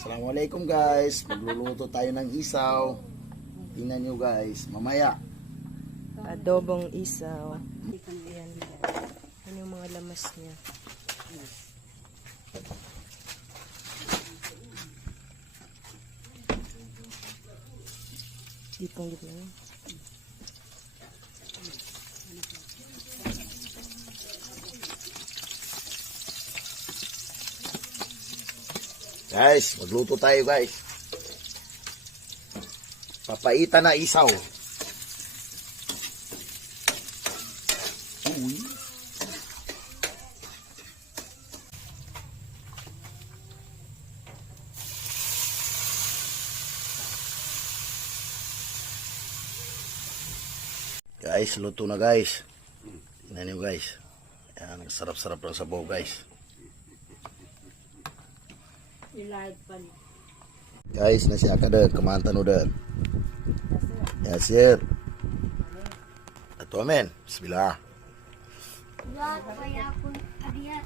Assalamualaikum guys, magluluto tayo ng isaw. Tingnan nyo guys, mamaya. Adobong isaw. Ayan. Ano yung mga lamas niya? Dipong gitna. Guys, magluto tayo guys. Papaitan na isaw. Uy. Guys, luto na guys. Tingnan nyo guys. Ayan, sarap-sarap ng sabaw guys. Guys, nasi akadan kemantan udah. Ya sir. Atu amin. Bismillah. Ya, kaya pun adiat.